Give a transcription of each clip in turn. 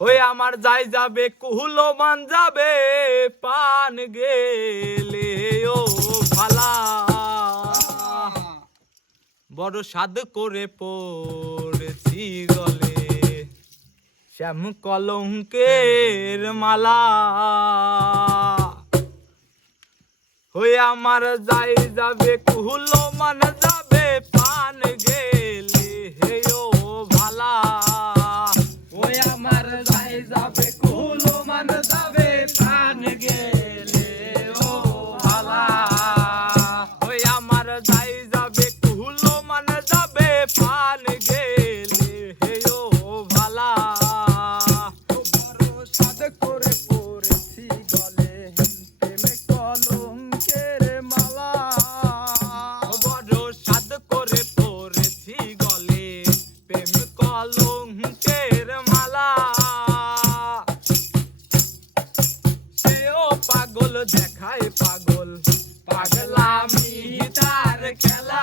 ওই আমার যাই যাবে কুহুলো মান যাবে পান গেলে ও ভালা বড় সাদ করে পড়েছি গলে শ্যাম কলঙ্কের মালা ওই আমার যাই যাবে কুহুলো মান যাবে পান গেলে ও ভালা ওই আমার যাই যাবে কুলো মান যাবে প্রাণ গেলে ও ভালা ওই আমার যাই যাবে কুহুলো মান যাবে পান গেলে ও ভালা বড় সাদ করে পড়েছি গলে প্রেমে কলঙ্কের মালা বড় সাদ করে পড়েছি গলে প্রেম কলঙ্কের মালা সেও পাগল দেখায় পাগল পাগলামি তার খেলা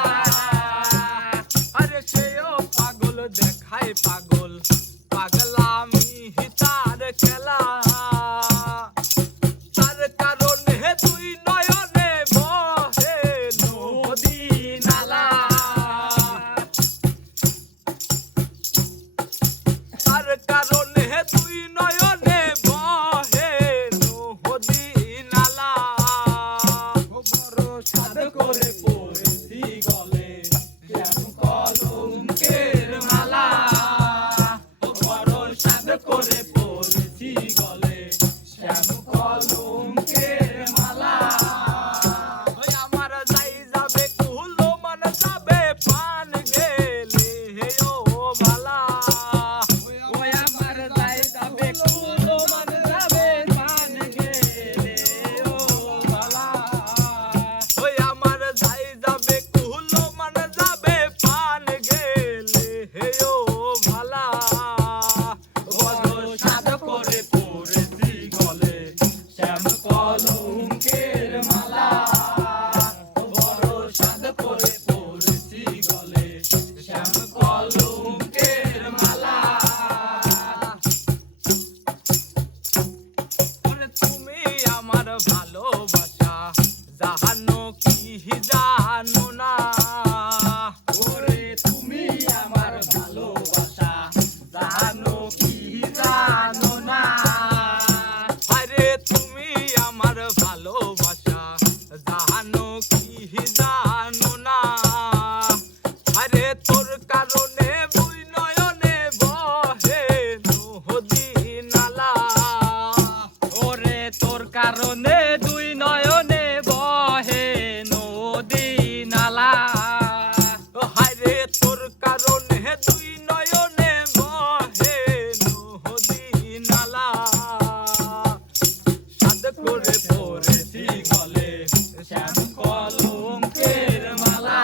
আরে সেও পাগল দেখায় পাগল পাগলামি তার খেলা তার কারণে দুই নয়নে বহে নদী নালা তার কারণে দুই নয়নে বহে নদী নালা বড় সাদ করে পড়েছি গলে শ্যাম কলঙ্কের মালা বড় সাদ করে পড়েছি গলে শ্যাম কলঙ্কের মালা ওই আমার যাই যাবে কুহুলো মান যাবে পান গেলে ও ভালা ওই আমার যাই যাবে কুলো মান যাবে প্রাণ গেলে ও ভালা ওই আমার যাই যাবে কুহুলো মান যাবে পান গেলে ও ভালা বড় সাদ করে পড়েছি গলে শ্যাম কলঙ্কের মালা বড় সাদ করে পড়েছি গলে শ্যাম কলঙ্কের মালা ওরে তুমি আমার ভালোবাসা জানো কি জানো না ওরে তুমি আমার ভালোবাসা জানো কি জানো না আরে তুমি আমার ভালোবাসা জানো কি জানো না আরে তোর কারণে দুই নয়নে বহে নদী নালা ওরে তোর কারণে দুই নয়নে বহে নদী নালা হায়রে তোর কারণে দুই নয়নে বহে নদী নালা সাদ করে পড়েছি গলে শ্যাম কলঙ্কের মালা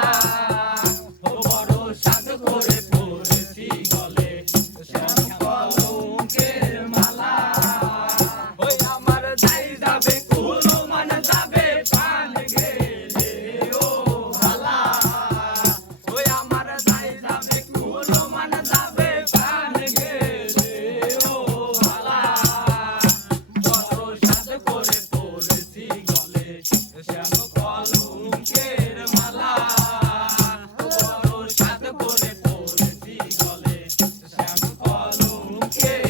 বড় সাদ করে পড়েছি গলে শ্যাম কলঙ্কের মালা ওই আমার যাই যাবে কুলো মান যাবে প্রাণ গেলে ও ভালা ওই আমার যাই যাবে কুলো মান যাবে প্রাণ গেলে ও ভালা বড় সাদ করে পড়েছি গলে শ্যাম কলঙ্কের মালা বড় সাদ করে পড়েছি গলে শ্যাম কলঙ্কের